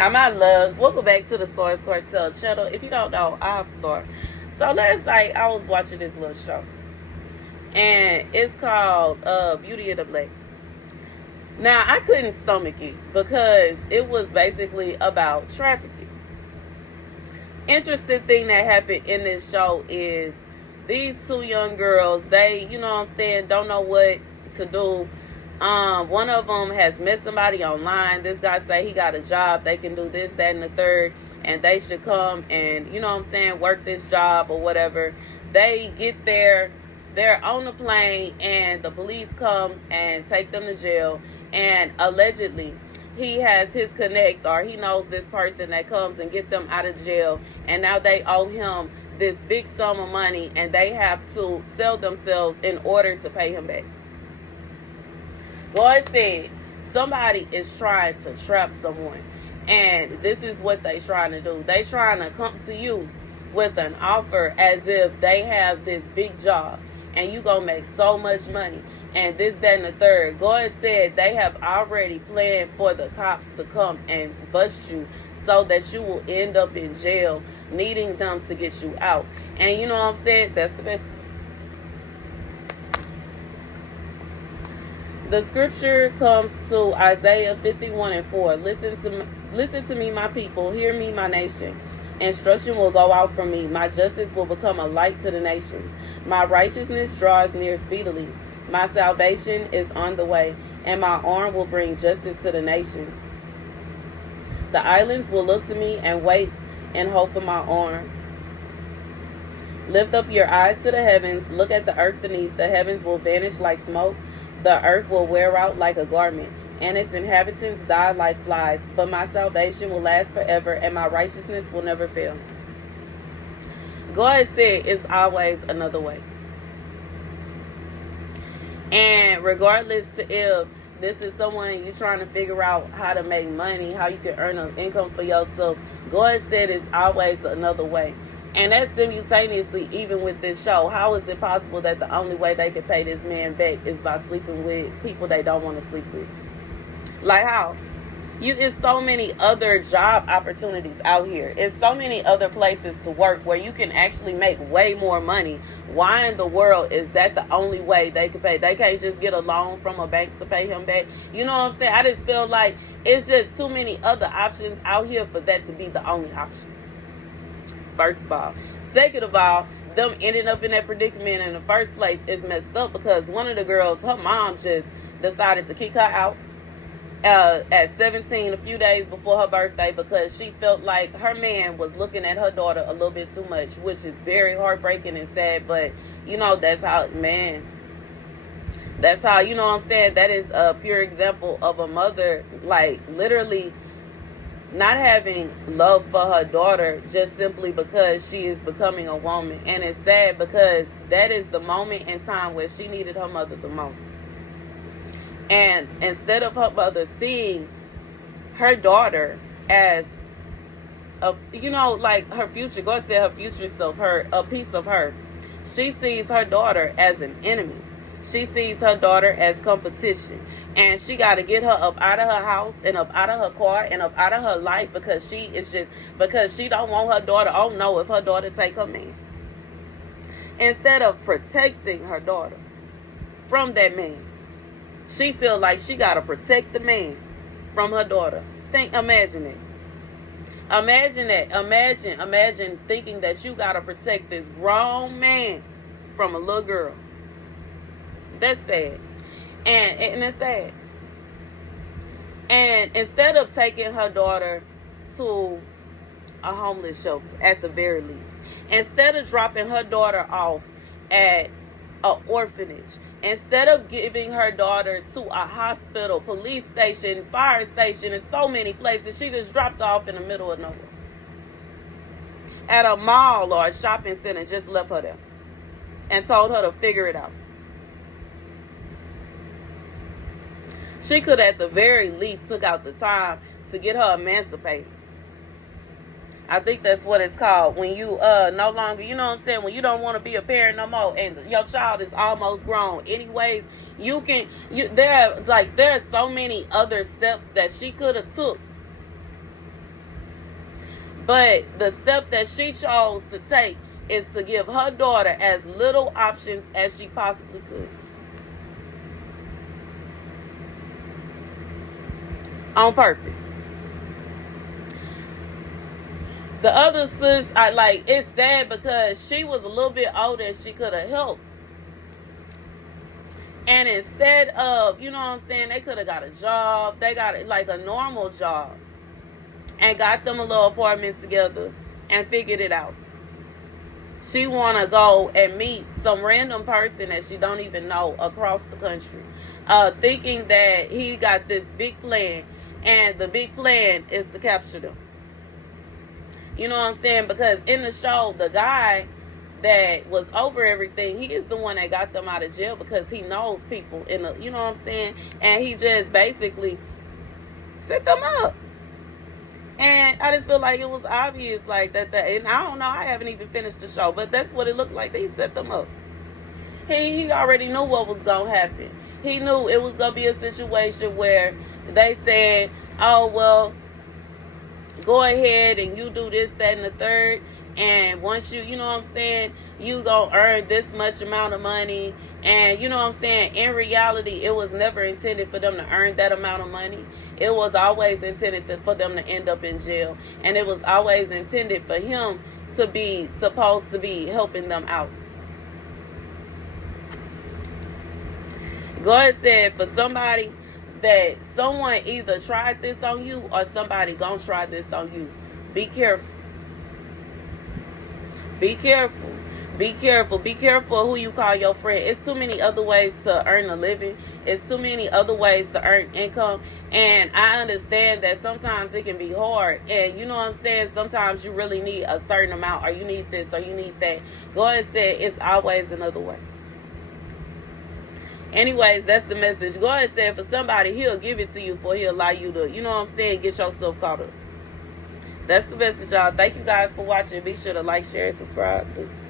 How my loves, welcome back to the Starscartel channel. If you don't know, I'm Star. So last night I was watching this little show, and it's called Beauty of the Black. Now I couldn't stomach it because it was basically about trafficking. Interesting thing that happened in this show is these two young girls, they, don't know what to do. One of them has met somebody online. This guy say he got a job. They can do this, that, and the third. And they should come and, work this job or whatever. They get there. They're on the plane and the police come and take them to jail. And allegedly, he has his connects, or he knows this person that comes and get them out of jail. And now they owe him this big sum of money, and they have to sell themselves in order to pay him back. God said somebody is trying to trap someone, and this is what they trying to do. They trying to come to you with an offer as if they have this big job and you gonna make so much money and this, that, and the third. God said they have already planned for the cops to come and bust you so that you will end up in jail, needing them to get you out. And you know what I'm saying? That's the best. The scripture comes to Isaiah 51:4. Listen to me, my people. Hear me, my nation. Instruction will go out from me. My justice will become a light to the nations. My righteousness draws near speedily. My salvation is on the way, and my arm will bring justice to the nations. The islands will look to me and wait and hope for my arm. Lift up your eyes to the heavens. Look at the earth beneath. The heavens will vanish like smoke. The earth will wear out like a garment, and its inhabitants die like flies. But my salvation will last forever, and my righteousness will never fail. God said it's always another way. And regardless to if this is someone you're trying to figure out how to make money, how you can earn an income for yourself, God said it's always another way. And that's simultaneously, even with this show. How is it possible that the only way they can pay this man back is by sleeping with people they don't want to sleep with? Like how? It's so many other job opportunities out here. It's so many other places to work where you can actually make way more money. Why in the world is that the only way they can pay? They can't just get a loan from a bank to pay him back. You know what I'm saying? I just feel like it's just too many other options out here for that to be the only option. First of all. Second of all, them ending up in that predicament in the first place is messed up because one of the girls, her mom just decided to kick her out at 17, a few days before her birthday, because she felt like her man was looking at her daughter a little bit too much, which is very heartbreaking and sad. But that's how, that's how, what I'm saying, that is a pure example of a mother, like, literally not having love for her daughter just simply because she is becoming a woman. And it's sad because that is the moment in time where she needed her mother the most. And instead of her mother seeing her daughter as like her future, God said her future self, a piece of her, she sees her daughter as an enemy. She sees her daughter as competition, and she got to get her up out of her house and up out of her car and up out of her life because she don't want her daughter. Oh no, if her daughter take her man, instead of protecting her daughter from that man, she feel like she got to protect the man from her daughter. Imagine that. Imagine thinking that you got to protect this grown man from a little girl. That's sad. And it's sad. And instead of taking her daughter to a homeless shelter at the very least, instead of dropping her daughter off at an orphanage, instead of giving her daughter to a hospital, police station, fire station, and so many places, she just dropped off in the middle of nowhere. At a mall or a shopping center, just left her there and told her to figure it out. She could at the very least took out the time to get her emancipated. I think that's what it's called when you no longer, when you don't want to be a parent no more and your child is almost grown. Anyways, there are so many other steps that she could have took But the step that she chose to take is to give her daughter as little options as she possibly could. On purpose. The other sis, it's sad because she was a little bit older and she could have helped. And instead of, you know what I'm saying, they could have got a job. They got like a normal job. And got them a little apartment together and figured it out. She want to go and meet some random person that she don't even know across the country. Thinking that he got this big plan. And the big plan is to capture them. You know what I'm saying? Because in the show, the guy that was over everything, he is the one that got them out of jail because he knows people in the, you know what I'm saying? And he just basically set them up. And I just feel like it was obvious like that. And I don't know, I haven't even finished the show, but that's what it looked like. He set them up. He already knew what was going to happen. He knew it was going to be a situation where they said, oh, well, go ahead and you do this, that, and the third. And once you know what I'm saying, you gonna earn this much amount of money. And you know what I'm saying, in reality, it was never intended for them to earn that amount of money. It was always intended for them to end up in jail. And it was always intended for him to be supposed to be helping them out. God said for somebody that someone either tried this on you or somebody gonna try this on you. Be careful. Be careful. Be careful. Be careful who you call your friend. It's too many other ways to earn a living. It's too many other ways to earn income. And I understand that sometimes it can be hard. And you know what I'm saying? Sometimes you really need a certain amount, or you need this, or you need that. God said it's always another way. Anyways, that's the message. God said for somebody, he'll give it to you before he'll allow you to, you know what I'm saying, get yourself caught up. That's the message, y'all. Thank you guys for watching. Be sure to like, share, and subscribe. This